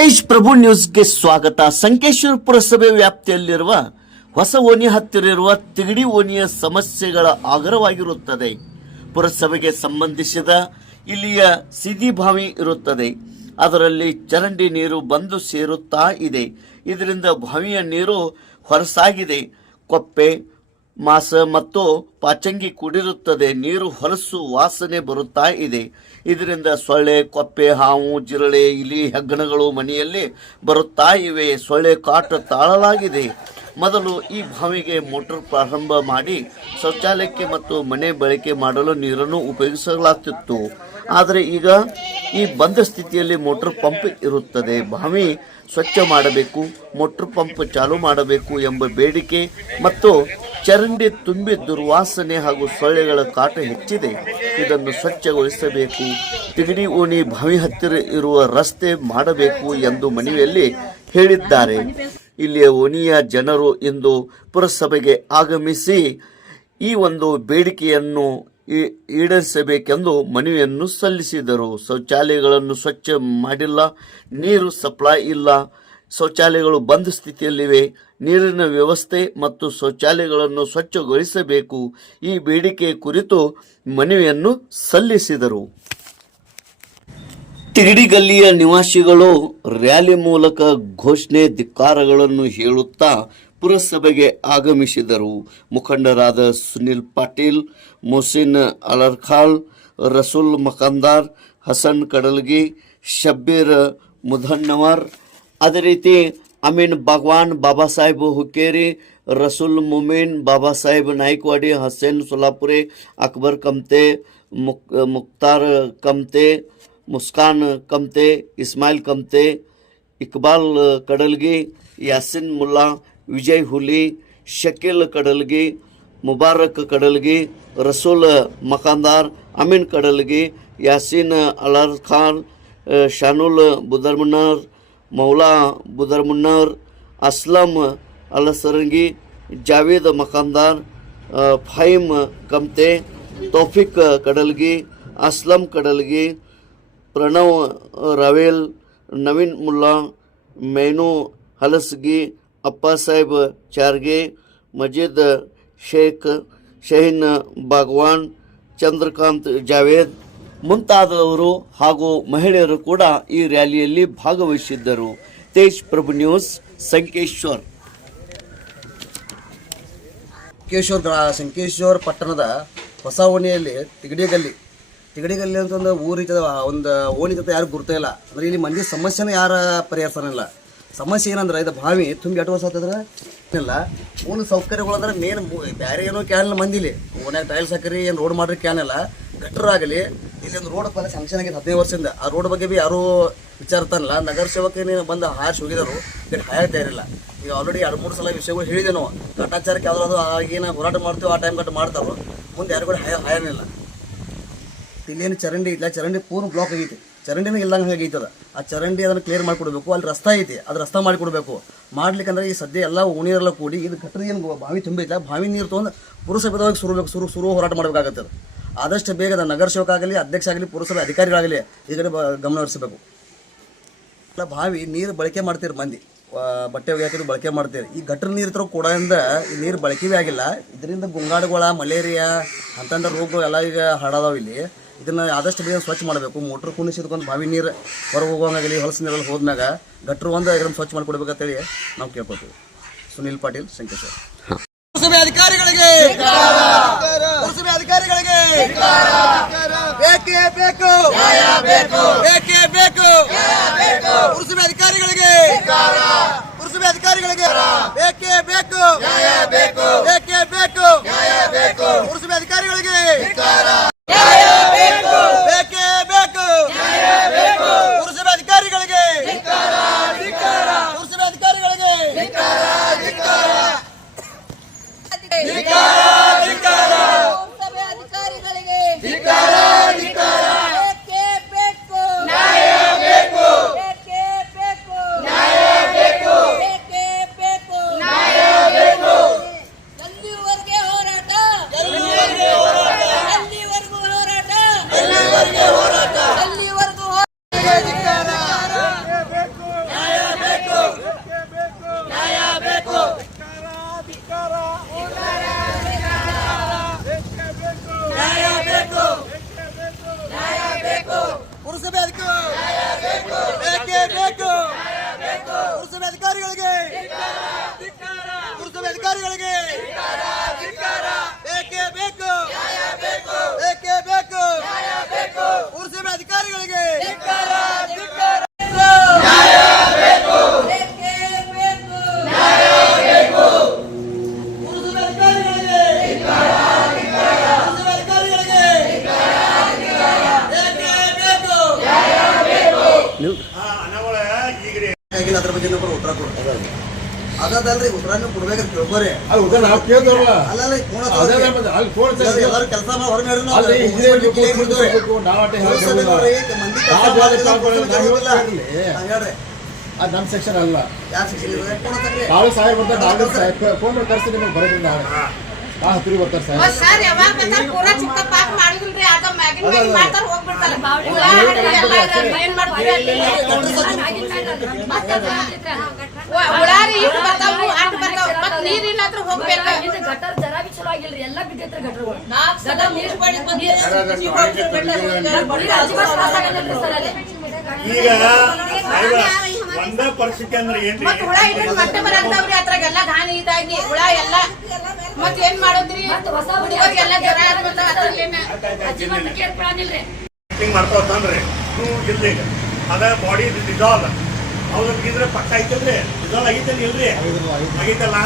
ತೇಜ್ ಪ್ರಭು ನ್ಯೂಸ್ಗೆ ಸ್ವಾಗತ. ಸಂಕೇಶ್ವರ ಪುರಸಭೆ ವ್ಯಾಪ್ತಿಯಲ್ಲಿರುವ ಹೊಸ ಓಣಿ ಹತ್ತಿರ ಇರುವ ತಿಗಡಿ ಓಣಿಯ ಸಮಸ್ಯೆಗಳ ಆಗರವಾಗಿರುತ್ತದೆ. ಪುರಸಭೆಗೆ ಸಂಬಂಧಿಸಿದ ಇಲ್ಲಿಯ ಸಿದಿ ಬಾವಿ ಇರುತ್ತದೆ. ಅದರಲ್ಲಿ ಚರಂಡಿ ನೀರು ಬಂದು ಸೇರುತ್ತಾ ಇದೆ. ಇದರಿಂದ ಬಾವಿಯ ನೀರು ಹೊರಸಾಗಿದೆ. ಕೊಪ್ಪೆ, ಮಾಸ ಮತ್ತು ಪಾಚಂಗಿ ಕೂಡಿರುತ್ತದೆ. ನೀರು ಹೊಲಸು ವಾಸನೆ ಬರುತ್ತಾ ಇದೆ. ಇದರಿಂದ ಸೊಳ್ಳೆ, ಕೊಪ್ಪೆ, ಹಾವು, ಜಿರಳೆ, ಇಲಿ, ಹೆಗ್ಗಣಗಳು ಮನೆಯಲ್ಲಿ ಬರುತ್ತಾ ಇವೆ. ಸೊಳ್ಳೆ ಕಾಟ ತಾಳಲಾಗಿದೆ. ಮೊದಲು ಈ ಬಾವಿಗೆ ಮೋಟರ್ ಪ್ರಾರಂಭ ಮಾಡಿ ಶೌಚಾಲಯಕ್ಕೆ ಮತ್ತು ಮನೆ ಬಳಕೆ ಮಾಡಲು ನೀರನ್ನು ಉಪಯೋಗಿಸಲಾಗುತ್ತಿತ್ತು. ಆದರೆ ಈಗ ಈ ಬಂದ ಸ್ಥಿತಿಯಲ್ಲಿ ಮೋಟರ್ ಪಂಪ್ ಇರುತ್ತದೆ. ಬಾವಿ ಸ್ವಚ್ಛ ಮಾಡಬೇಕು, ಮೋಟರ್ ಪಂಪ್ ಚಾಲು ಮಾಡಬೇಕು ಎಂಬ ಬೇಡಿಕೆ ಮತ್ತು ಚರಂಡಿ ತುಂಬಿ ದುರ್ವಾಸನೆ ಹಾಗೂ ಸೊಳ್ಳೆಗಳ ಕಾಟ ಹೆಚ್ಚಿದೆ. ಇದನ್ನು ಸ್ವಚ್ಛಗೊಳಿಸಬೇಕು. ತಿಗಡಿ ಓಣಿ ಬಾವಿ ಹತ್ತಿರ ಇರುವ ರಸ್ತೆ ಮಾಡಬೇಕು ಎಂದು ಮನವಿಯಲ್ಲಿ ಹೇಳಿದ್ದಾರೆ. ಇಲ್ಲಿಯ ಓಣಿಯ ಜನರು ಇಂದು ಪುರಸಭೆಗೆ ಆಗಮಿಸಿ ಈ ಒಂದು ಬೇಡಿಕೆಯನ್ನು ಈಡೇರಿಸಬೇಕೆಂದು ಮನವಿಯನ್ನು ಸಲ್ಲಿಸಿದರು. ಶೌಚಾಲಯಗಳನ್ನು ಸ್ವಚ್ಛ ಮಾಡಿಲ್ಲ, ನೀರು ಸಪ್ಲೈ ಇಲ್ಲ, ಶೌಚಾಲಯಗಳು ಬಂದ್ ಸ್ಥಿತಿಯಲ್ಲಿವೆ. ನೀರಿನ ವ್ಯವಸ್ಥೆ ಮತ್ತು ಶೌಚಾಲಯಗಳನ್ನು ಸ್ವಚ್ಛಗೊಳಿಸಬೇಕು. ಈ ಬೇಡಿಕೆ ಕುರಿತು ಮನವಿಯನ್ನು ಸಲ್ಲಿಸಿದರು. ತಿಗಡಿ ಗಲ್ಲಿಯ ನಿವಾಸಿಗಳು ರ್ಯಾಲಿ ಮೂಲಕ ಘೋಷಣೆ ಧಿಕ್ಕಾರಗಳನ್ನು ಹೇಳುತ್ತಾ ಪುರಸಭೆಗೆ ಆಗಮಿಸಿದರು. ಮುಖಂಡರಾದ ಸುನಿಲ್ ಪಾಟೀಲ್, ಮೊಹಸಿನ್ ಅಲರ್ಖಾಲ್, ರಸೂಲ್ ಮಕಂದಾರ್, ಹಸನ್ ಕಡಲ್ಗಿ, ಶಬ್ಬೀರ್ ಮುಧನ್ನವರ್, ಅದೇ ರೀತಿ ಅಮೀನ್ ಬಾಗ್ವಾನ್, ಬಾಬಾ ಸಾಹೇಬ್ ಹುಕ್ಕೇರಿ, ರಸೂಲ್ ಮುಮೀನ್, ಬಾಬಾ ಸಾಹೇಬ್ ನಾಯ್ಕವಾಡಿ, ಹಸೇನ್ ಸೊಲಾಪುರೆ, ಅಕ್ಬರ್ ಕಮ್ತೆ, ಮುಕ್ತಾರ್ ಕಮ್ತೆ, ಮುಸ್ಕಾನ್ ಕಮ್ತೆ, ಇಸ್ಮಾಯಿಲ್ ಕಮ್ತೆ, ಇಕ್ಬಾಲ್ ಕಡಲ್ಗಿ, ಯಾಸಿನ್ ಮುಲ್ಲಾ, ವಿಜಯ್ ಹುಲಿ, ಶಕೀಲ್ ಕಡಲ್ಗಿ, ಮುಬಾರಕ್ ಕಡಲ್ಗಿ, ರಸೂಲ್ ಮಕಾಂದಾರ್, ಅಮೀನ್ ಕಡಲ್ಗಿ, ಯಾಸಿನ್ ಅಲರ್ ಖಾನ್, ಶಾನುಲ್ ಬುದರ್ಮನ್ನರ್, ಮೌಲಾ ಬುದರ್ಮನ್ನರ್, ಅಸ್ಲಂ ಅಲಸರಂಗಿ, ಜಾವೇದ್ ಮಕಾಂದಾರ್, ಫೈಮ್ ಕಮ್ತೆ, ತೌಫಿಕ್ ಕಡಲ್ಗಿ, ಅಸ್ಲಂ ಕಡಲ್ಗಿ, ಪ್ರಣವ್ ರಾವೇಲ್, ನವೀನ್ ಮುಲ್ಲಾ, ಮೇನು ಹಲಸ್ಗಿ, ಅಪ್ಪ ಸಾಹೇಬ್ ಚಾರ್ಗೆ, ಮಜೀದ್ ಶೇಖ್, ಶಹೀನ್ ಬಾಗ್ವಾನ್, ಚಂದ್ರಕಾಂತ್ ಜಾವೇದ್ ಮುಂತಾದವರು ಹಾಗೂ ಮಹಿಳೆಯರು ಕೂಡ ಈ ರ್ಯಾಲಿಯಲ್ಲಿ ಭಾಗವಹಿಸಿದ್ದರು. ತೇಜ್ ಪ್ರಭು ನ್ಯೂಸ್, ಸಂಕೇಶ್ವರ್. ಸಂಕೇಶ್ವರ ಪಟ್ಟಣದ ಹೊಸ ಓಣಿಯಲ್ಲಿ ತಿಗಡಿ ಗಲ್ಲಿ ಅಂತಂದು ಊರಿತದ ಒಂದು ಓಣಿ ಜೊತೆ ಯಾರು ಗುರ್ತಾ ಇಲ್ಲ. ಅಂದರೆ ಇಲ್ಲಿ ಮಂದಿ ಸಮಸ್ಯೆನೂ ಯಾರ ಪರಿಹರಿಸೋನಿಲ್ಲ. ಸಮಸ್ಯೆ ಏನಂದ್ರೆ ಇದು ಬಾವಿ ತುಂಬಿ 8 ವರ್ಷ ಆಗ್ತದ್ರೆ ಇಲ್ಲ. ಮೂಲ ಸೌಕರ್ಯಗಳಂದ್ರೆ ಮೇನ್ ಬೇರೆ ಏನೋ ಕ್ಯಾನಿಲ್ಲ. ಮಂದಿಲಿ ಓಣ್ಯಾಗ ಟೈಲ್ಸ್ ಹಾಕಿರಿ, ಏನು ರೋಡ್ ಮಾಡ್ರಿ ಕ್ಯಾನಿಲ್ಲ. ಗಟ್ಟರಾಗಲಿ ಇಲ್ಲಿ ಒಂದು ರೋಡ್ ಪಲ್ಲ ಸ್ಯಾಂಕ್ಷನ್ ಆಗಿದೆ 15 ವರ್ಷದಿಂದ. ಆ ರೋಡ್ ಬಗ್ಗೆ ಭೀ ಯಾರೂ ವಿಚಾರತಾನಿಲ್ಲ. ನಗರ ಸೇವಕೇನು ಬಂದು ಹಾರಿಸಿ ಹೋಗಿದರು, ಗಟ್ಟಿ ಹಾಯಕ್ಕೆ ತಯಾರಿಲ್ಲ. ಈಗ ಆಲ್ರೆಡಿ 2-3 ಸಲ ವಿಷಯಗಳು ಹೇಳಿದೆ ನಾವು. ಗಟ್ಟಾಚಾರಕ್ಕೆ ಯಾವ್ದಾದ್ರು ಆಗೇನು ಹೋರಾಟ ಮಾಡ್ತೀವಿ ಆ ಟೈಮ್ ಗಟ್ಟು ಮಾಡ್ತಾರೋ, ಮುಂದೆ ಯಾರು ಕೂಡ ಹಾಯನಿಲ್ಲ. ಇಲ್ಲೇನು ಚರಂಡಿ ಇಲ್ಲ, ಚರಂಡಿ ಪೂರ್ಣ ಬ್ಲಾಕ್ ಆಗೈತಿ. ಚರಂಡಿನೂ ಇಲ್ಲಂಗೆ ಆಗೈತದ. ಆ ಚರಂಡಿ ಅದನ್ನು ಕ್ಲಿಯರ್ ಮಾಡಿಕೊಡ್ಬೇಕು. ಅಲ್ಲಿ ರಸ್ತೆ ಐತಿ, ಅದು ರಸ್ತೆ ಮಾಡಿಕೊಡ್ಬೇಕು. ಮಾಡ್ಲಿಕ್ಕಂದ್ರೆ ಈ ಸದ್ಯ ಎಲ್ಲ ಓಣಿಯರೆಲ್ಲ ಕೂಡಿ ಇದು ಘಟ್ಟದ ಏನು ಬಾವಿ ತುಂಬಿಲ್ಲ, ಬಾವಿ ನೀರು ತೊಗೊಂಡು ಪುರಸಭೆದವಾಗಿ ಶುರು ಹೋರಾಟ ಮಾಡಬೇಕಾಗತ್ತೆ. ಆದಷ್ಟು ಬೇಗ ನಗರ ಸೇವಕ ಆಗಲಿ, ಅಧ್ಯಕ್ಷ ಆಗಲಿ, ಪುರಸಭೆ ಅಧಿಕಾರಿಗಳಾಗಲಿ ಈ ಕಡೆ ಗಮನ ಹರಿಸಬೇಕು. ಇಲ್ಲ ಬಾವಿ ನೀರು ಬಳಕೆ ಮಾಡ್ತೀರಿ, ಮಂದಿ ಬಟ್ಟೆ ಒಗೆಯಾಕಿದ್ದು ಬಳಕೆ ಮಾಡ್ತೀರಿ. ಈ ಗಟ್ಟರ ನೀರು ತರ ಕೊಡೋದ್ರಿಂದ ಈ ನೀರು ಬಳಕೆವೇ ಆಗಿಲ್ಲ. ಇದರಿಂದ ಗುಂಗಾಡುಗಳ, ಮಲೇರಿಯಾ ಅಂತಂದ ರೋಗಗಳು ಎಲ್ಲ ಈಗ ಹರಡೋದಾವ ಇಲ್ಲಿ. ಇದನ್ನು ಆದಷ್ಟು ಬೇಗ ಸ್ವಚ್ಛ ಮಾಡಬೇಕು. ಮೋಟ್ರ್ ಕುಣಿಸಿದ್ಕೊಂಡು ಬಾವಿ ನೀರು ಹೊರಗೆ ಹೋಗೋಂಗಾಗಲಿ, ಹೊಲಸು ನೀರಲ್ಲಿ ಹೋದ್ಮ್ಯಾಗ ಗಟ್ಟರು ಒಂದು ಇದನ್ನು ಸ್ವಚ್ಛ ಮಾಡಿಕೊಡ್ಬೇಕಂತೇಳಿ ನಾವು ಕೇಳ್ಕೊತೀವಿ. ಸುನಿಲ್ ಪಾಟೀಲ್, ಸಂಕೇಶ್ವರ. ಪುರಸಭೆ ಅಧಿಕಾರಿಗಳಿಗೆ ಬೇಕೇ ಬೇಕು, ಬೇಕೇ ಬೇಕು. ಪುರಸಭೆ ಅಧಿಕಾರಿಗಳಿಗೆ ಬೇಕೇ ಬೇಕು, ಬೇಕೇ ಬೇಕು. ಪುರಸಭೆ ಅಧಿಕಾರಿಗಳಿಗೆ ಬೇಕೇ ಬೇಕು, ಪುರಸಭೆ ಅಧಿಕಾರಿಗಳಿಗೆ ಅಧಿಕಾರಿಗಳಿಗೆ ಬೇಕೇ ಬೇಕು, ಬೇಕೇ ಬೇಕು, ಪುರಸಭೆ ಅಧಿಕಾರಿಗಳಿಗೆ ಅದ್ರ ಬಗ್ಗೆ ಉತ್ತರ ಕೊಡ್ತಾರೆ. ಅದಲ್ರಿ ಉತ್ತರನೂ ಕೊಡ್ಬೇಕಂತ ತಿಳ್ಕೊರಿ. ನಾವು ಕೇಳ್ದವ್ರಲ್ಲ ಅಲ್ಲಲ್ಲ ಎಲ್ಲರೂ ಕೆಲಸ ಹೊರಗೆ ಹೇಳ್ರಿ. ಅದು ನಮ್ಮ ಸೆಕ್ಷನ್ ಅಲ್ಲ. ಯಾವ ಶಿಕ್ಷಣ ನಾಳೆ ಸಾಹೇಬ್ ಬರ್ತಾರೆ, ಫೋನ್ ಕರ್ಸಿ ನಿಮಗೆ ಬರೋದ್ರಿಂದ ಹತ್ತಿರ ಬರ್ತಾರೆ ಸಾಹೇಬ್. ಸರ್ ಯಾವಾಗ ಬಂದಾರ ಪೂರಾ ಚಿಕ್ಕ ಪಾಕ್ ಮಾಡಿದ್ರಿ ಅದ ಮ್ಯಾಗಿನ್ ಮ್ಯಾಗಿನ್ ಮಾಡ್ತಾರ ಹೋಗ್ಬಿಡ್ತಾರ. ಉಳಾರಿ ಇಟ್ಟು ಬರ್ತಾವು ಆಟ ಬರ್ತಾವ ಮತ್ ನೀರ್ ಇಲ್ಲ ಅಂದ್ರೆ ಹೋಗ್ಬೇಕ. ಗಟರ್ ಜರ ಬಿ ಚಲೋ ಆಗಿಲ್ರಿ ಎಲ್ಲ ಬಿದ್ದೈತ್ರಿ ಗಟರ್ಗಳು. ಈಗ ಒಂದೇ ಪರಿಸ್ಥಿತಿ ಅಂದ್ರೆ ಏನ್ರಿ ಮತ್ ಹುಳ ಇಟ್ಟು ಮತ್ತೆ ಬರಾಕ್ತಾವ್ರಿ ಅದ್ರಾಗೆಲ್ಲ ಧಾನಿ ಇದಾಗಿ ಹುಳ ಎಲ್ಲ ಮತ್ ಏನ್ ಮಾಡೋದ್ರಿ ಹುಡುಗರಿಗೆಲ್ಲ ಜ್ವರ ಆಗ್ಬಿಡ್ತಾವ ಅದ್ರಲ್ಲೇನ ಹಿಂಗ್ ಮಾಡ್ತಾವಂದ್ರೆ ಇಲ್ರಿ ಈಗ ಅದ ಬಾಡಿ ಡಿಸಾಲ್ವ್ ಅವ್ರಿಗಿದ್ರೆ ಪಕ್ಕ ಐತಲ್ರಿ ಡಿಸಾಲ್ವ್ ಆಗಿತ್ತಲ್ಲ ಇಲ್ರಿ ಆಗಿತ್ತಲ್ಲ.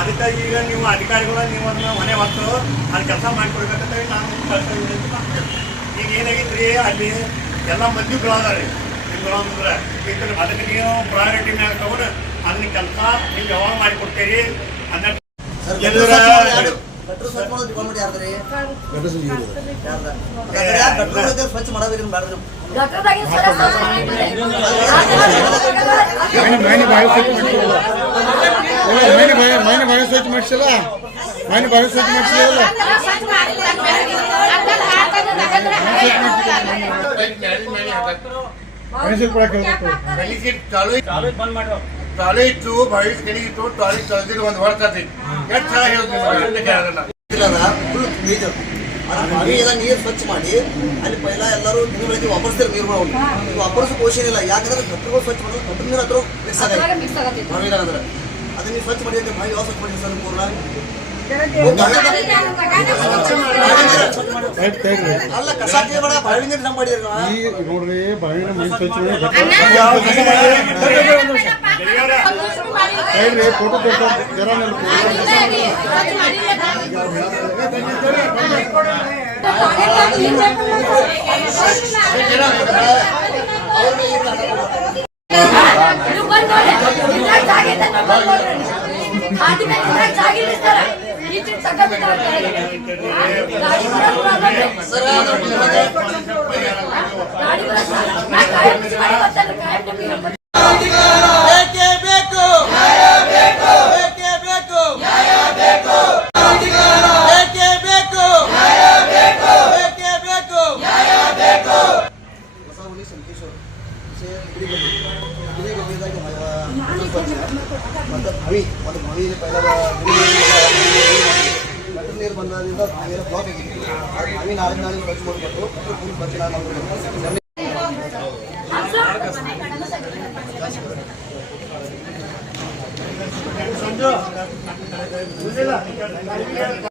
ಅದಕ್ಕೆ ಈಗ ನೀವು ಅಧಿಕಾರಿಗಳು ನೀವು ಅದನ್ನ ಮನೆ ಹೊತ್ತು ಅಲ್ಲಿ ಕೆಲಸ ಮಾಡಿಕೊಡ್ಬೇಕಂತ ಹೇಳಿ ನಾನು ಈಗ ಏನಾಗಿದ್ರಿ ಅಲ್ಲಿ ಎಲ್ಲ ಮಂದಿ ಬಿಡೋದಾರಿ ಅಂದ್ರೆ ಅದಕ್ಕೆ ನೀವು ಪ್ರಯಾರಿಟಿ ಮ್ಯಾಗ ತಗೊಂಡು ಅದನ್ನ ಕೆಲಸ ನೀವು ಯಾವಾಗ ಮಾಡಿಕೊಡ್ತೀರಿ ಅನ್ನೋ ಸ್ವಚ್ಛ ಮಾಡಬೇಕು ಬ್ಯಾಡ್ರಿ. ಮನೆ ಬಾಯಿ ಸ್ವಚ್ಛ ಮಾಡಿಸಿಲ್ಲ, ಮನೆ ಬಾಯಿ ಸ್ವಚ್ಛ ಮಾಡಿಸಿಲ್ಲ. ಟಾಯ್ಲೆಟ್ ಇತ್ತು ಬಾಯಿ ಕೆಳಗಿತ್ತು ಟಾಯ್ಲೆಟ್ ಕಳೆದಿದ್ದು ಒಂದು ವರ್ಷ ಎಷ್ಟು ನೀರು ಸ್ವಚ್ಛ ಮಾಡಿ ಅಲ್ಲಿ ಪೈಲ ಎಲ್ಲರೂ ದಿನ ಬೆಳಗ್ಗೆ ವಾಪರ್ಸ್ತಾರೆ ನೀರುಗಳು ವಾಪರ್ಸು ಪೋಷಣೆ ಇಲ್ಲ. ಯಾಕಂದ್ರೆ ಗಟ್ಟರುಗಳು ಸ್ವಚ್ಛ ಮಾಡಿದ್ರೆ ಗಟ್ಟರ ನೀರು ಹತ್ರ ಮಿಕ್ಸ್ ಆಗತ್ತೆ ಬಾವಿನಾಗಂದ್ರೆ ಅದನ್ನ ನೀವು ಸ್ವಚ್ಛ ಮಾಡಿದ್ರೆ ಬಾವಿ ಯಾವ ಸ್ವಚ್ಛ ಮಾಡಿ ಸರ್ ಪೂರ್ಣ ಅಲ್ಲ ಕಸ ಬೇಡ ಬಾವಿ ನೀರು ನಮ್ಮ ಮಾಡಿರಿ ನೋಡ್ರಿ ಬಾವಿನ ಮನೆ ಸ್ವಚ್ಛ ಫೋಟೋ ಜರ ಮತ್ತು ಬಾವಿ ಪೈಲ ನೀರು ಬಂದಾದ್ರಿಂದ ಬಾವಿಯೆಲ್ಲ ಬ್ಲಾಕ್ ಆಗಿದೆ. ಬಾವಿ ನಾಳೆ ಸ್ವಚ್ಛ ಮಾಡಿಬಿಟ್ಟು ಫುಲ್ ಸ್ವಚ್ಛ